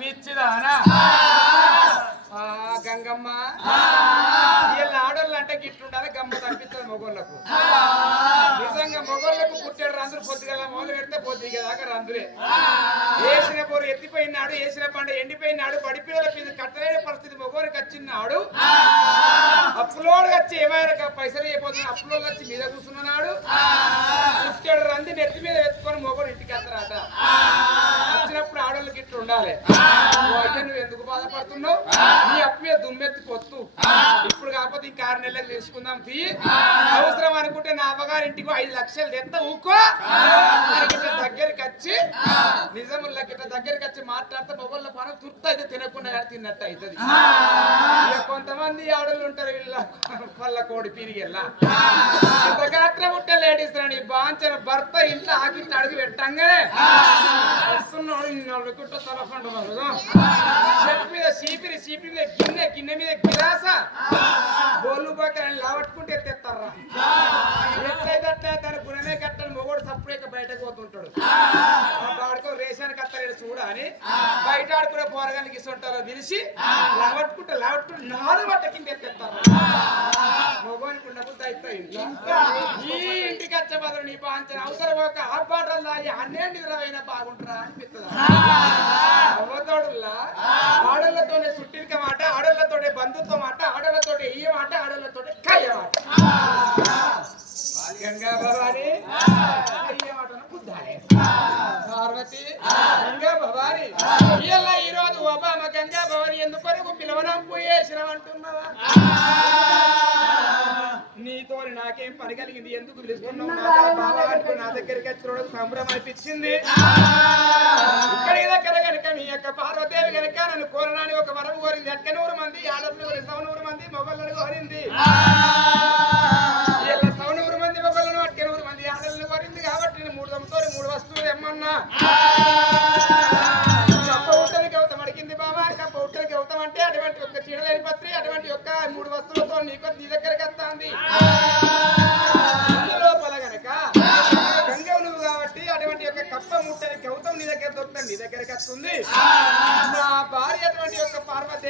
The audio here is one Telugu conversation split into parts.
పిచ్చిదానా? ఆ, గంగమ్మ. వీళ్ళ ఆడోళ్ళు అంటే గిట్లుండాలి గమ్మ తప్పిస్తుంది మొగోళ్ళకు. నిజంగా మొగోళ్ళకు పుట్టాడు రందులు పొద్దుగల మొదలు పెడితే పొద్దుగా దాకా రందులే వేసిన బోరు ఎత్తిపోయినాడు వేసిన పంట ఎండిపోయినాడు పడిపిల్లల మీద కట్టలేని పరిస్థితి మొగోరికి వచ్చినాడు. అప్పులోడు వచ్చి ఏమైనా పైసలు అయిపోతుంది అప్పులోడు వచ్చి మీద కూర్చున్నాడు. పుట్టాడు రంది నెత్తి ఉండాలి నువ్వు ఎందుకు బాధపడుతున్నావు? నీ అప్పు మీద దుమ్మెత్తి పొత్తు. ఇప్పుడు కాకపోతే ఇంక ఆరు నెలలకు తీసుకుందాం తీ అవసరం అనుకుంటే నా అవ్వగారి ఇంటికి ఐదు లక్షలు తెత్త ఊకో. దగ్గరికి వచ్చి నిజములకి ఇట్లా దగ్గరికి వచ్చి మాట్లాడితే మొగళ్ళ పనం తుర్త అయితే తినకుండా తిన్నట్టు అవుతుంది కొంతమంది ఆడలు ఉంటారు వీళ్ళ పళ్ళ కోడి పీరిగెల్లా గాత్రం ఉంటే లేడీస్ రాని బాంచన భర్త ఇంట్లో ఆకిట్టు అడుగు పెట్టంగానే. వస్తున్నాడు తలపండు చెట్టు మీద సీపిరి సీపిరి మీద గిన్నె గిన్నె మీద గిలాస. బోళ్ళు పోతే లావట్టుకుంటే ఎత్తేస్తారా? ఎట్లయితే అట్లా గుణమే కట్టని మొగోడు సపరేట్ పోరగానికి ఇస్తుంటారో పిలిచి లావట్టుకుంటే లావట్టుకుంటే నాలుగు బట్ట కింద ఎత్తేస్తారా. ఉండబుద్ధి అవుతాయి ఈ ఇంటికి వచ్చే బదులు నీ అవసరం ఒక ఆపాటలు దాగి అన్నేంటి అయినా బాగుంటారా అనిపిస్తుంది? అవ్వతోడుల్లా ఆడోళ్ళతోనే సుట్టిరిక మాట ఆడోళ్ళతోటే బంధుత్వం మాట ఆడోళ్ళతోటే ఇయ్య మాట ఆడోళ్ళతోటే కయ్య మాట. గంగా భవాని కయ్య మాటను బుద్ధాలే. పార్వతి గంగా భవాని ఎందుకొరకు పోయేసినావు అంటున్నావా నీతో నాకేం పని కలిగింది? ఎందుకు పిలుస్తున్నావు? నా నా దగ్గరికి వచ్చిన సంబరం అనిపించింది. ఇక్కడి దగ్గర కనుక నీ యొక్క పార్వతేవి కనుక నన్ను కోరడానికి ఒక వరం కోరింది. అక్క నూరు మంది ఆడపిల్లలు కోరి సవనూరు మంది మొగళ్ళను కోరింది.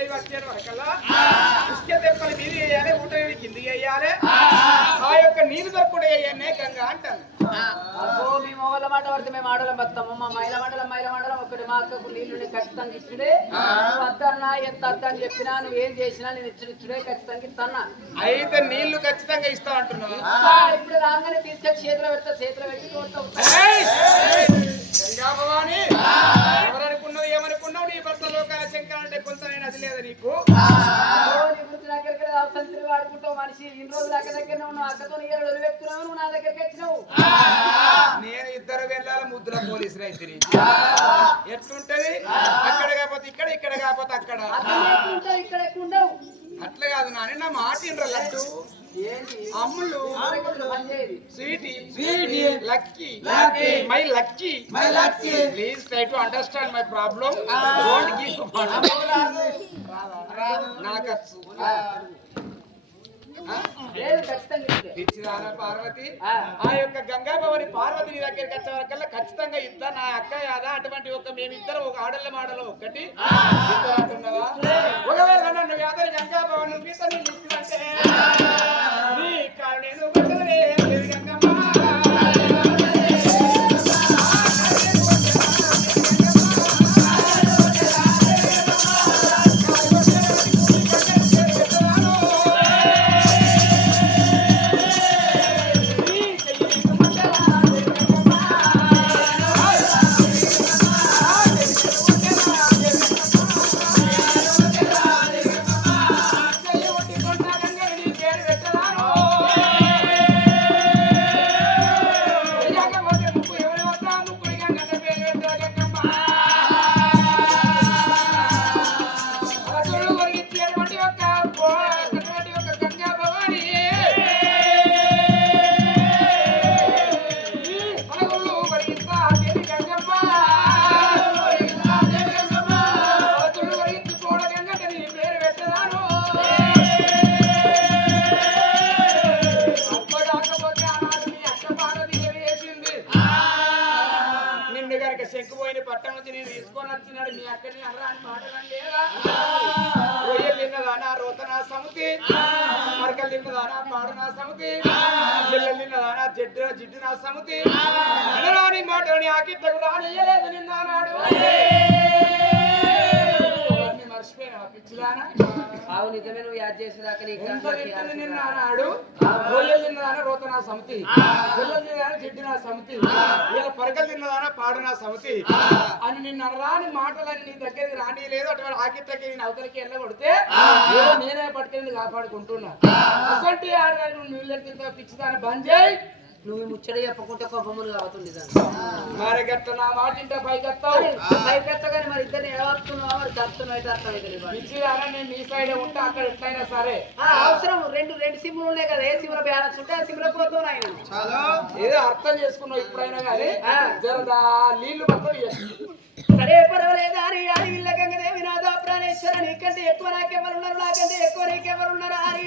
యొక్క పార్వతీదేవి వచ్చే వరకల్లా తెప్పలు మీది వేయాలి ఊటని కిందికి వేయాలి. ఆ. యొక్క నీరు దొరకకుండా వేయనే గంగ అంటాను మీ మొగల మాట పడితే మేము ఆడలం బతాము మా మండలం మైల మండలం ఒకటి మా అక్కకు నీళ్ళు ఖచ్చితంగా ఇచ్చుడే. నువ్వు వద్దన్నా ఎంత వద్దని చెప్పినా నువ్వు ఏం చేసినా నేను ఇచ్చిన ఇచ్చుడే ఖచ్చితంగా ఇస్తానా అయితే నీళ్ళు ఖచ్చితంగా ఇస్తా అంటున్నావు. ఇప్పుడు రాగానే తీసుకొచ్చి చేతిలో పెడతా చేతిలో పెట్టి కొడతావు ఏయ్! గంగా భవాని! ఎవరనుకున్నావు భర్త లోకాల శంకర అంటే కొంత నేను అది లేదా నీకు? ఆడుకుంటావు మనిషి. ఇన్ని రోజులు అక్క దగ్గర ఉన్నావు అక్కతో నువ్వు నా దగ్గరికి వచ్చినావు. నేను ఇద్దరు వెళ్ళాల ముద్దుల పోలీసులు అయితే ఎట్లుంటది? అక్కడ కాకపోతే ఇక్కడ ఇక్కడ కాకపోతే అక్కడ. ఇక్కడ ఎక్కువ ఉండవు అట్లా కాదు నాని నా మాట లడ్డు? ఏంటి అమ్ములు sweetie sweetie lucky Lucky. My lucky. My lucky. Please try to understand my problem don't give నాకు పార్వతి ఆ. యొక్క గంగా భవని పార్వతి నీ దగ్గరికి వచ్చే వరకల్లా ఖచ్చితంగా ఇద్దా నా అక్క యాదా అటువంటి ఒక మేమిద్దరం ఒక ఆడళ్ళ మాడలో ఒకటి ఒకవేళ నన్ను యాదరి గంగా భవన్ నువ్వు ఈత నీళ్ళు ఇచ్చినంటే నీ కాళ్ళు నేను నా పాడు నా సమితి చెల్లెల్ని నానా జడ్డు జిడ్డు నా సమితి అనరాని మాటని ఆకిద్దకు రానియలేదు నిన్నానాడు. సమితి? గొల్లలు చెడ్డు నా సమితి? ఇలా పరకలు తిన్నదానా పాడు నా సమితి అని నిన్ను అనరాని మాటలన్నీ నీ దగ్గరికి రాని లేదు అటువంటి ఆకిత్తకి నేను అవతలకి వెళ్ళగొడితే నేనే పట్టుకెళ్ళి కాపాడుకుంటున్నా. అసలు ఆడదాన్ని నువ్వు నీళ్ళు పిచ్చిదాన్ని బంద్ చేయి. నువ్వు ముచ్చట చెప్పకుంటే కొబ్బములు కావతుంది మరి గట్ట నా మాట ఇంటే పైకెత్తావు? పైకెత్తగానే మరి ఇద్దరిని ఏడుస్తున్నావు మరి దర్శనమైతే అర్థం నేను మీ సైడ్ ఉంటే అక్కడ ఎట్లయినా సరే. అవసరం. రెండు రెండు సిమ్లు ఉన్నాయి కదా ఏ సిమ్ల బ్యాలెన్స్ ఉంటే ఆ సిమ్ల పోతావు ఆయన ఏదో అర్థం చేసుకున్నావు ఇప్పుడైనా కానీ జరదా నీళ్ళు మొత్తం సరే పర్వాలేదు? అని అని ఇళ్ళ గంగదేవి నాదా ప్రాణేశ్వర నీకంటే ఎక్కువ నాకెవరున్నారు? నాకంటే ఎక్కువ నీకెవరున్నారు? అని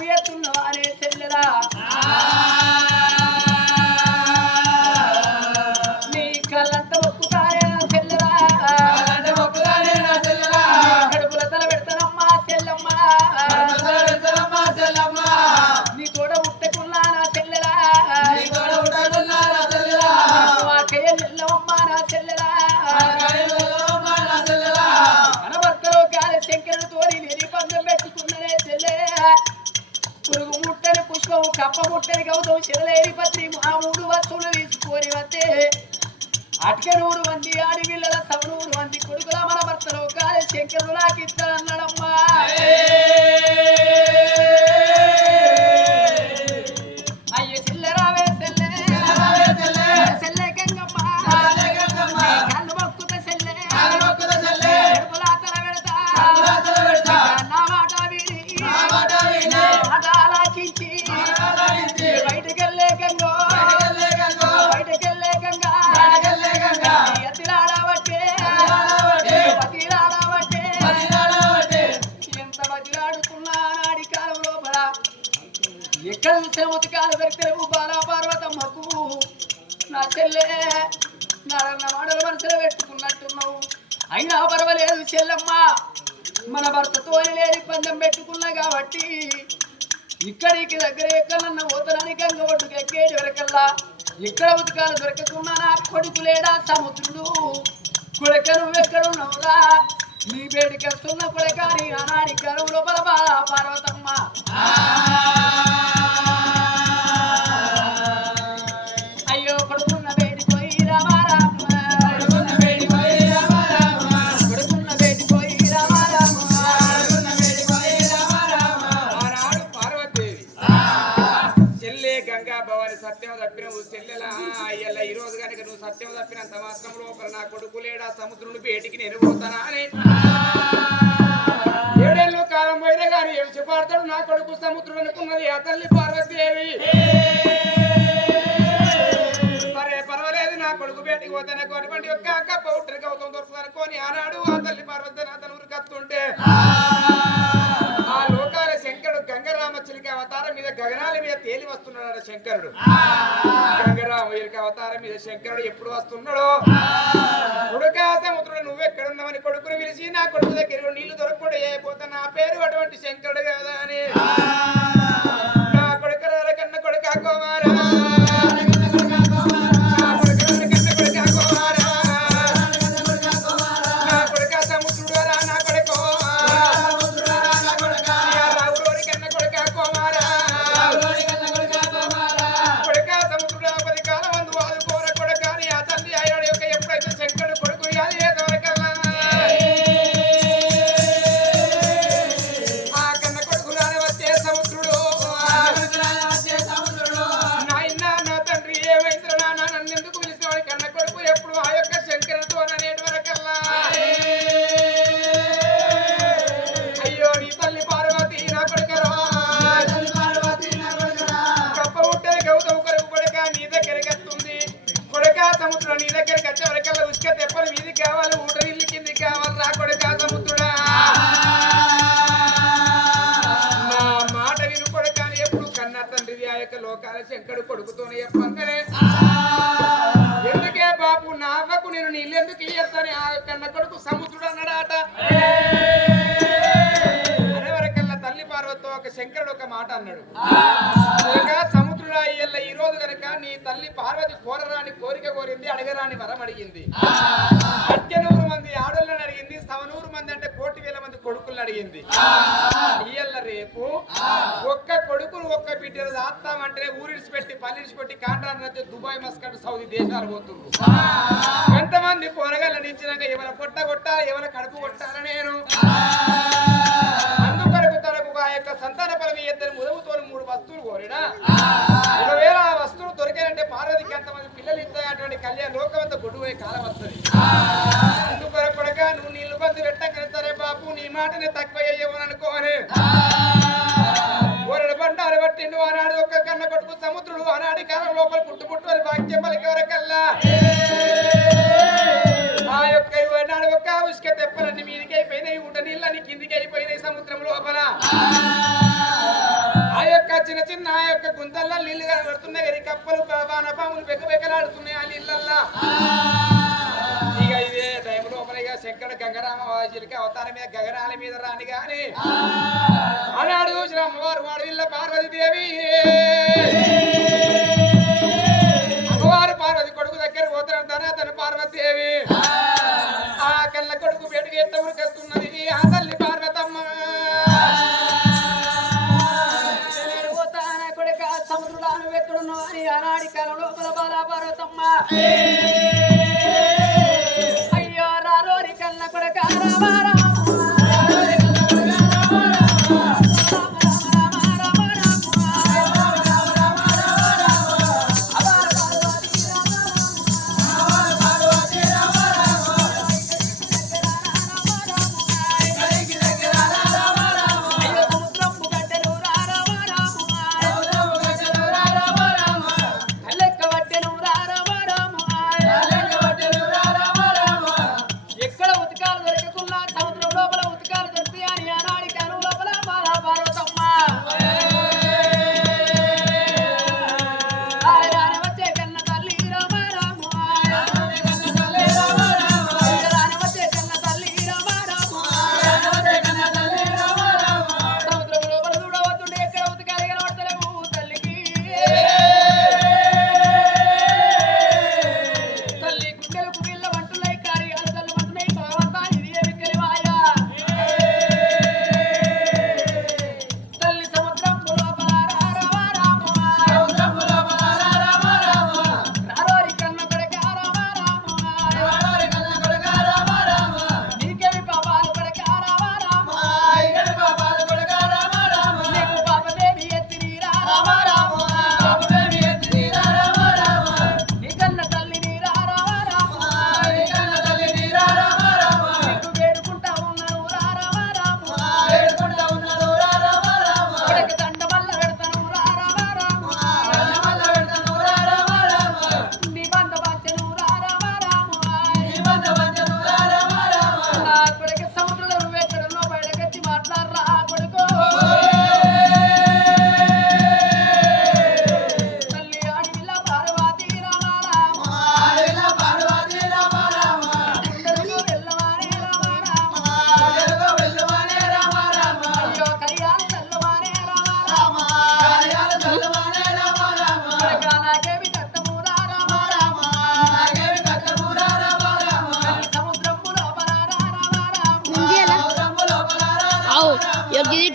uyattım ఇక్కడ ఉతకాలు దొరకకున్నా నా కొడుకు లేడా సముద్రుడు? కొడక నువ్వెక్కడున్నావురా నీ బేడికి వస్తున్న కొడక నీ ఆనాడి కరువు లోపల పార్వతమ్మ. సత్యం తప్పినంత మాత్రం లోపల నా కొడుకు లేడా? సముద్రుని బేటికి నేను పోతానా అని. ఏడేళ్ళు కాలం పోయినా కానీ ఏం చెప్పాడతాడు? నా కొడుకు సముద్రుడు అనుకున్నది ఆ తల్లి పార్వతీదేవి. సరే పర్వాలేదు నా కొడుకు బయటికి పోతానే కొనివ్వండి ఒక్క అక్క పౌట్రి గౌతమ దొరుకుతుంది ఆనాడు ఆ తల్లి పార్వతి అతను కత్తుంటే గగనాల మీద తేలి వస్తున్నాడు శంకరుడు. గంగరామ చిలిక అవతారం మీద శంకరుడు ఎప్పుడు వస్తున్నాడో? కొడుకా సముద్రుడు నువ్వెక్కడున్నావని కొడుకుని పిలిచి నా కొడుకు దగ్గర నీళ్ళు దొరకకుండా అయిపోతా నా పేరు అటువంటి శంకరుడు కదా అని. నా కొడుకు కన్న కొడుక కుమారా కోరిక అడగరాని వరం అడిగింది. అత్యనూరు మంది ఆడోళ్ళని అడిగింది సవనూరు మంది అంటే కోటి వేల మంది కొడుకులను అడిగింది. ఇయ్యల్ల రేపు ఒక్క కొడుకును ఒక్క బిడ్డను దాస్తామంటే ఊరిడిచి పెట్టి పల్లిడిచి పెట్టి కాండ్రాన్ నచ్చి దుబాయ్ మస్కట్ సౌదీ దేశాలు పోతుంది ఎంతమంది పొరగల నించినాక ఎవరి పొట్ట కొట్టాలి ఎవరి కడుపు కొట్టాలి నేను? అందుకొరకు తనకు ఆ యొక్క సంతాన పరమి ఇద్దరు ముదముతో మూడు వస్తువులు కోరినా? ఒకవేళ ఆ దొరికారంటే పార్వతికి ఎంతమంది పిల్లలు ఇస్తాయి అటువంటి కళ్యాణ లోకం అంతా గొడ్డుపోయే కాలం వస్తుంది. అందుకొర కొడక నువ్వు నీళ్ళు బంది పెట్టక సరే బాపు నీ మాటనే తక్కువ అయ్యేవని అనుకోని ఒరడు బండారు పట్టిండు ఆనాడు ఒక్క కన్న కొడుకు సముద్రుడు ఆనాడి కాలం లోపల పుట్టు పుట్టు అని వాక్యం పలికి వరకల్లా. ఆ యొక్క నాడు ఒక్క ఉసుక తెప్పలన్నీ మీదికి అయిపోయినాయి ఊట నీళ్ళని కిందికి అయిపోయినాయి సముద్రం లోపల. యొక్క చిన్న చిన్న ఆ యొక్క గుంతల్లో నీళ్ళు కనబడుతున్నాయి. కదా, కప్పలు బాణపాములు బెక్క బెక్కలాడుతున్నాయి ఆ నీళ్ళల్లా. ఇక ఇదే టైం లోపల ఇక శంకరుడు గంగరామ వాసిరికి అవతారం మీద గగనాల మీద రాని గాని ఆనాడు చూసిన అమ్మవారు వాడు వీళ్ళ పార్వతీదేవి. అమ్మవారు పార్వతి కొడుకు దగ్గర పోతాడు తన తన పార్వతీదేవి. ఆ. కళ్ళ కొడుకు బయటకు ఎంత ఉరికెళ్తున్నది పార్వతమ్మ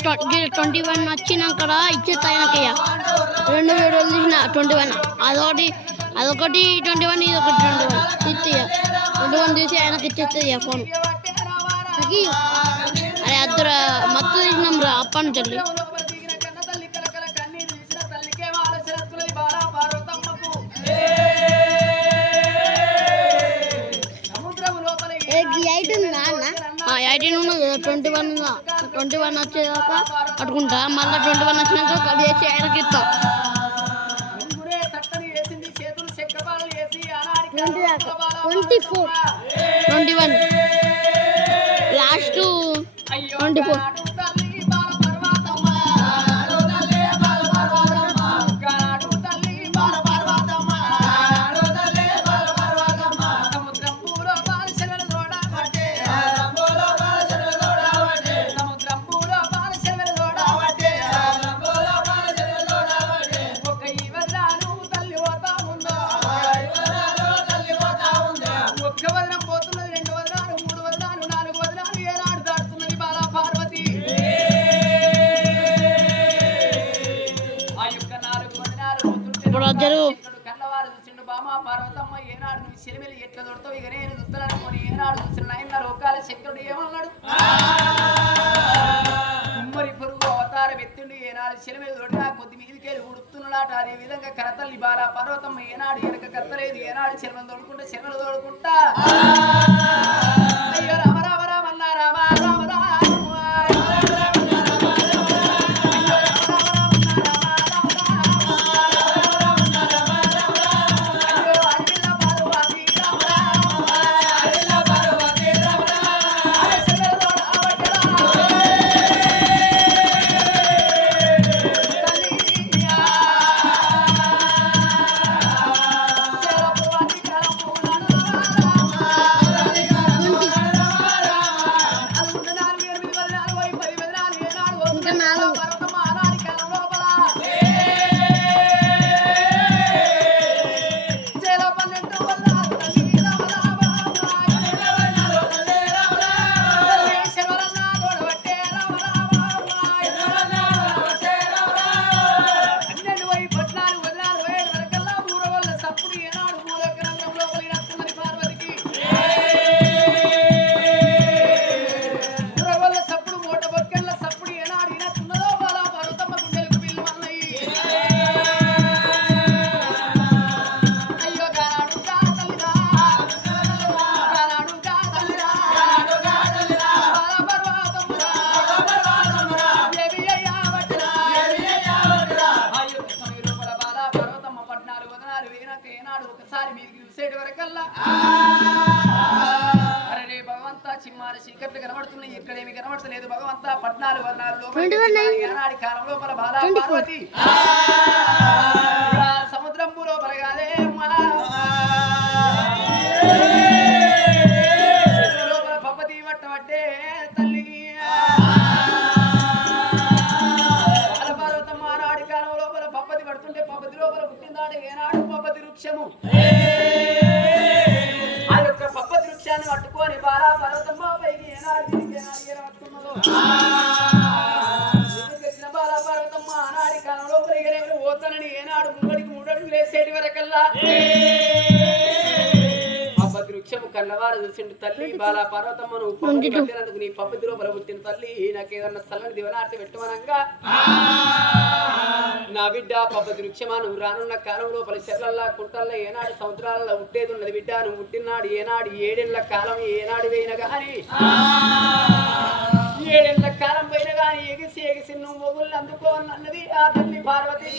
ట్వంటీ వన్ వచ్చినాక ఇచ్చేస్తా ఆయనకి ఇక. రెండు వీడియోలు తీసిన ట్వంటీ వన్. అదొకటి అదొకటి ట్వంటీ వన్ ఇది ఒకటి ట్వంటీ వన్. తీసి ట్వంటీ వన్ తీసి ఆయనకి ఇచ్చేస్తుంది ఇక ఫోన్ అరే అద్దరు మత్తు తీసినాం రా కన్న తల్లి. పార్వతమ్మకు సముద్రము లోపల ఎయిటీన్ ఉన్నది ట్వంటీ వన్ ట్వంటీ వన్ వచ్చేదాకా పట్టుకుంటా. మళ్ళీ ట్వంటీ వన్ వచ్చినాక కట్ చేసి ఆయనకి ఇస్తాం. ట్వంటీ దాకా twenty four. Twenty one. Last twenty four. ఉడుతున్నాడట అదే విధంగా కరతల్లి బాల పర్వతమ్మ ఏనాడు వెనక కరతలేదు ఏనాడు శర్మం తోడుకుంటా శర్మలు తోడుకుంటా. అయ్యో ఇంకా నాలుగు. పార్వతికి చూసేటి వరకల్లా అరే భగవంతా చిమ్మార చీకట్లు కనబడుతున్నాయి ఇక్కడేమి కనబడతలేదు భగవంతా పద్నాలుగు వర్ణాలు. ఏనాడి కాలం లోపల బాలా. పార్వతి పుట్టిందాడు ఏనాడు పప్పతి వృక్షము ఆ యొక్క పప్పతి వృక్షాన్ని పట్టుకొని బాలా పర్వతమ్మ పైకి ఏనాడు ఏరవట్టున్నదో. ఎదురుకొచ్చిన బాలా పర్వతమ్మ ఆనాడి కాలం లోపల ఇక నేను పోతానని ఏనాడు ముంగడికి మూడడుగు లేసేటి వరకల్లా. చూసిండు తల్లి బాలా పర్వతమ్మను ఉప్పొంగి కట్టినందుకు నీ పప్పతి లోపల పుట్టిన తల్లి నాకు ఏదన్నా చల్లని దివనార్తి పెట్టమనంగా. నా బిడ్డ పప్పతి వృక్షమా నువ్వు రానున్న కాలం లోపల చెర్లల్లా కుంటల్లో ఏనాడు సముద్రాలలో ఉట్టేది ఉన్నది బిడ్డ. నువ్వు పుట్టినాడు ఏనాడు ఏడేళ్ళ కాలం ఏనాడు పోయిన గాని. ఏడేళ్ళ కాలం పోయిన గాని ఎగిసి ఎగిసి నువ్వు మొగుళ్ళు అందుకోవాలన్నది ఆ తల్లి పార్వతి.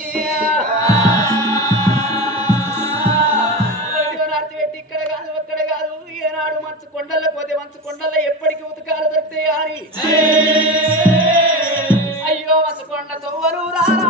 ఇక్కడ కాదు ఏనాడు మంచు కొండల్లో పోతే మంచు కొండల్లో ఎప్పటికీ ఉతకాలు దొరుకుతాయి అని అయ్యో మసకొండ తొవ్వరు రారా.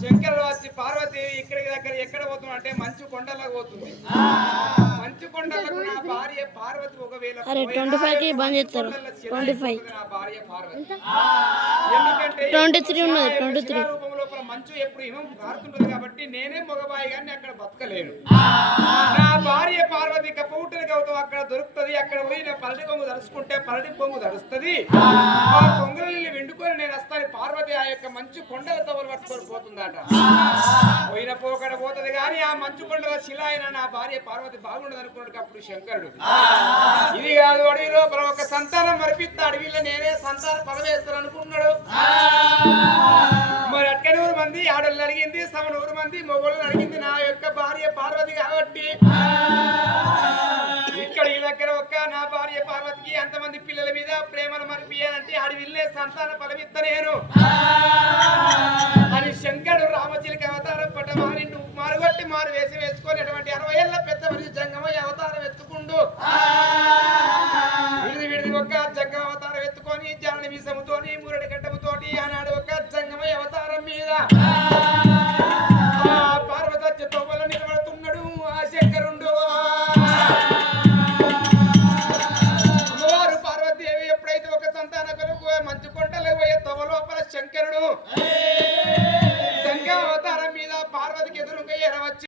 శంకరుడు వచ్చి పార్వతీదేవి ఇక్కడికి దగ్గర ఎక్కడ పోతుంది అంటే మంచు కొండలకు పోతుంది మంచు కొండలకు నా భార్య పార్వతి ఒకవేళ ట్వంటీ ఫైవ్కి బంద్ చేస్తారు. Twenty five. ఎందుకంటే ట్వంటీ త్రీ ఉన్నది ట్వంటీ త్రీ. లోపల మంచు ఎప్పుడు హిమం కారుతుంటది కాబట్టి నేనే మగబాయి కానీ అక్కడ బతకలేను. నా భార్య పార్వతి కప్పవుటని గౌతమ్ అక్కడ దొరుకుతది అక్కడ పోయి నా పరటి పొంగు తడుచుకుంటే పరటి పొంగు తడుస్తుంది. ఆ. పొంగులని వెండుకొని నేను వస్తాను పార్వతి ఆ యొక్క మంచు కొండల తవలు పట్టుకొని పోతుందట. పోయిన పోకడ పోతది కానీ ఆ మంచు కొండల శిల అయిన నా భార్య పార్వతి బాగుండదు అనుకున్నాడు అప్పుడు శంకరుడు. ఇది కాదు అడవి లోపల ఒక సంతానం మరిపిస్తా అడవిలో నేనే సంతానం పదవేస్తాను అనుకున్నాడు. మరి అక్కడ ఏడుగురు మంది ఆడళ్ళు అడిగింది సమనూరు మంది మొగోళ్ళు అడిగింది నా యొక్క భార్య పార్వతి కాబట్టి. ఇక్కడ ఈ దగ్గర ఒక్క నా భార్య పార్వతికి అంతమంది పిల్లల మీద ప్రేమను మరిపియాలంటే అడవిల్లే సంతాన ఫలమిత్త నేను అని శంకరుడు రామచిలిక అవతారం పొట్టి మారు వేసి వేసుకొని అటువంటి అరవై ఏళ్ళ పెద్ద మనిషి జంగమ అవతారం ఎత్తుకుండు. విడిది విడిది ఒక జంగమ అవతారం ఎత్తుకొని జనని మీసముతోని మురడి గడ్డముతోటి ఆనాడు ఒక జంగమ అవతారం మీద. ఆ. శంకరుండు. ఎప్పుడైతే ఒక మంచు పోయే తవలోపల శంకరుడు. శంకర అవతారం మీద రూపాయలు ఎరవచ్చు